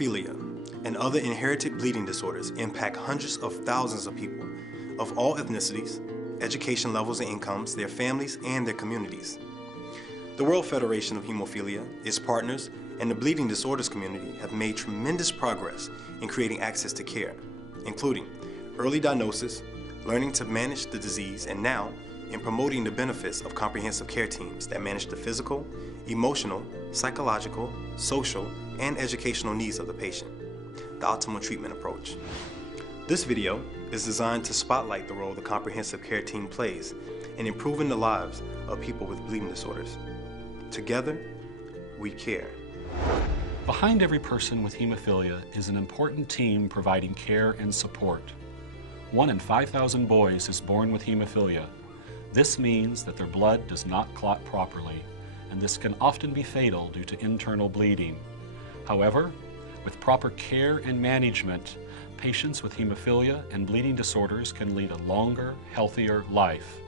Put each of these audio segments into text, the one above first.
Hemophilia and other inherited bleeding disorders impact hundreds of thousands of people of all ethnicities, education levels and incomes, their families, and their communities. The World Federation of Hemophilia, its partners, and the bleeding disorders community have made tremendous progress in creating access to care, including early diagnosis, learning to manage the disease, and now in promoting the benefits of comprehensive care teams that manage the physical, emotional, psychological, social, and educational needs of the patient, the optimal treatment approach. This video is designed to spotlight the role the comprehensive care team plays in improving the lives of people with bleeding disorders. Together, we care. Behind every person with hemophilia is an important team providing care and support. 1 in 5,000 boys is born with hemophilia. This means that their blood does not clot properly, and this can often be fatal due to internal bleeding. However, with proper care and management, patients with hemophilia and bleeding disorders can lead a longer, healthier life.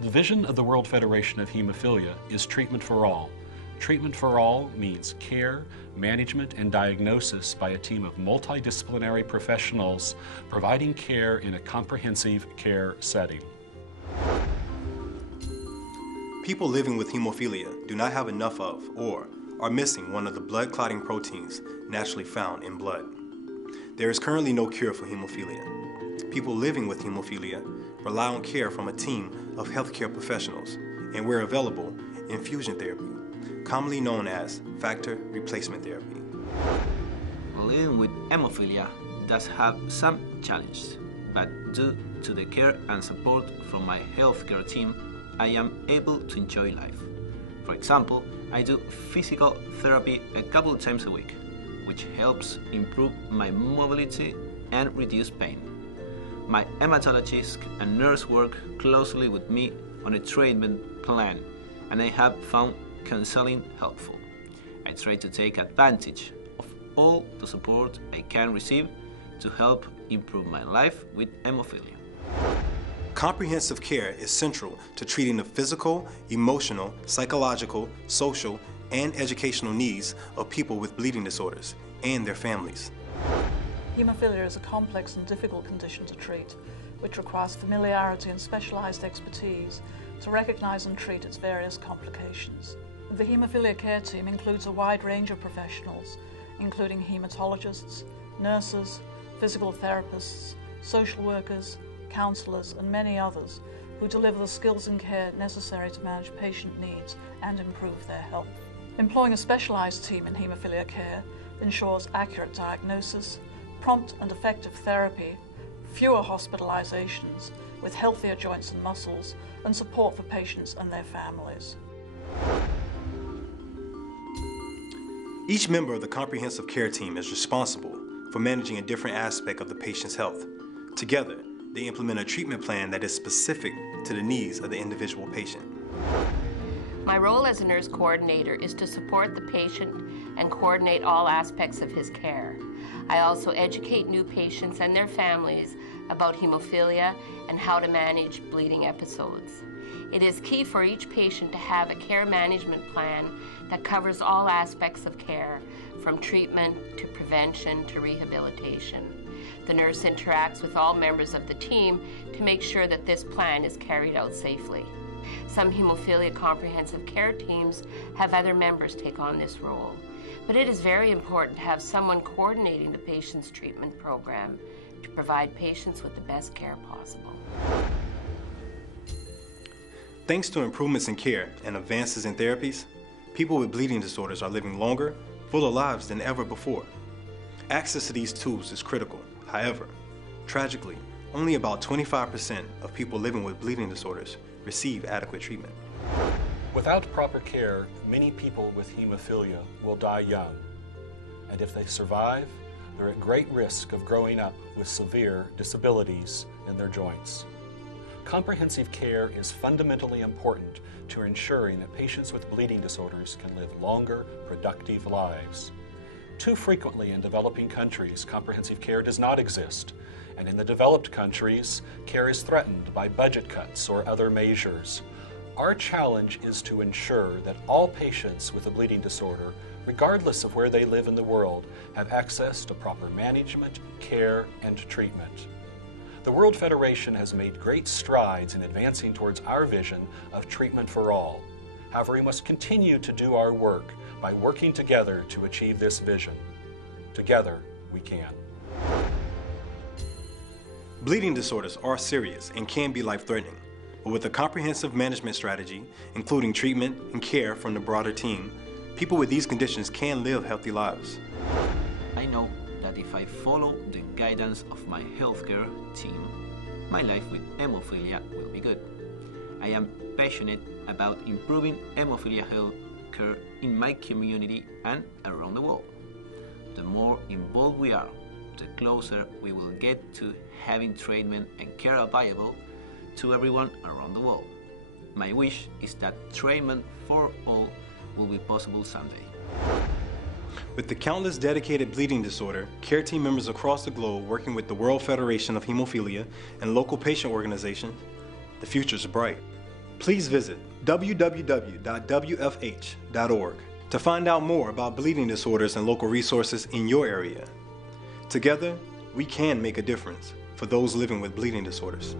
The vision of the World Federation of Hemophilia is treatment for all. Treatment for all means care, management, and diagnosis by a team of multidisciplinary professionals providing care in a comprehensive care setting. People living with hemophilia do not have enough of or are missing one of the blood clotting proteins naturally found in blood. There is currently no cure for hemophilia. People living with hemophilia rely on care from a team of healthcare professionals, and where available, infusion therapy, commonly known as factor replacement therapy. Living with hemophilia does have some challenges, but due to the care and support from my healthcare team, I am able to enjoy life. For example, I do physical therapy a couple of times a week, which helps improve my mobility and reduce pain. My hematologist and nurse work closely with me on a treatment plan, and I have found counseling helpful. I try to take advantage of all the support I can receive to help improve my life with hemophilia. Comprehensive care is central to treating the physical, emotional, psychological, social, and educational needs of people with bleeding disorders and their families. Hemophilia is a complex and difficult condition to treat, which requires familiarity and specialized expertise to recognize and treat its various complications. The hemophilia care team includes a wide range of professionals, including hematologists, nurses, physical therapists, social workers, counselors, and many others who deliver the skills and care necessary to manage patient needs and improve their health. Employing a specialized team in hemophilia care ensures accurate diagnosis, prompt and effective therapy, fewer hospitalizations with healthier joints and muscles, and support for patients and their families. Each member of the comprehensive care team is responsible for managing a different aspect of the patient's health. Together, they implement a treatment plan that is specific to the needs of the individual patient. My role as a nurse coordinator is to support the patient and coordinate all aspects of his care. I also educate new patients and their families about hemophilia and how to manage bleeding episodes. It is key for each patient to have a care management plan that covers all aspects of care, from treatment to prevention to rehabilitation. The nurse interacts with all members of the team to make sure that this plan is carried out safely. Some hemophilia comprehensive care teams have other members take on this role, but it is very important to have someone coordinating the patient's treatment program to provide patients with the best care possible. Thanks to improvements in care and advances in therapies, people with bleeding disorders are living longer, fuller lives than ever before. Access to these tools is critical. However, tragically, only about 25% of people living with bleeding disorders receive adequate treatment. Without proper care, many people with hemophilia will die young. And if they survive, they're at great risk of growing up with severe disabilities in their joints. Comprehensive care is fundamentally important to ensuring that patients with bleeding disorders can live longer, productive lives. Too frequently in developing countries, comprehensive care does not exist, and in the developed countries, care is threatened by budget cuts or other measures. Our challenge is to ensure that all patients with a bleeding disorder regardless of where they live in the world, have access to proper management, care, and treatment. The World Federation has made great strides in advancing towards our vision of treatment for all. However, we must continue to do our work by working together to achieve this vision. Together, we can. Bleeding disorders are serious and can be life-threatening, but with a comprehensive management strategy, including treatment and care from the broader team, people with these conditions can live healthy lives. I know that if I follow the guidance of my healthcare team, my life with hemophilia will be good. I am passionate about improving hemophilia health care in my community and around the world. The more involved we are, the closer we will get to having treatment and care available to everyone around the world. My wish is that treatment for all will be possible someday. With the countless dedicated bleeding disorder care team members across the globe working with the World Federation of Hemophilia and local patient organizations, the future is bright. Please visit www.wfh.org to find out more about bleeding disorders and local resources in your area. Together, we can make a difference for those living with bleeding disorders.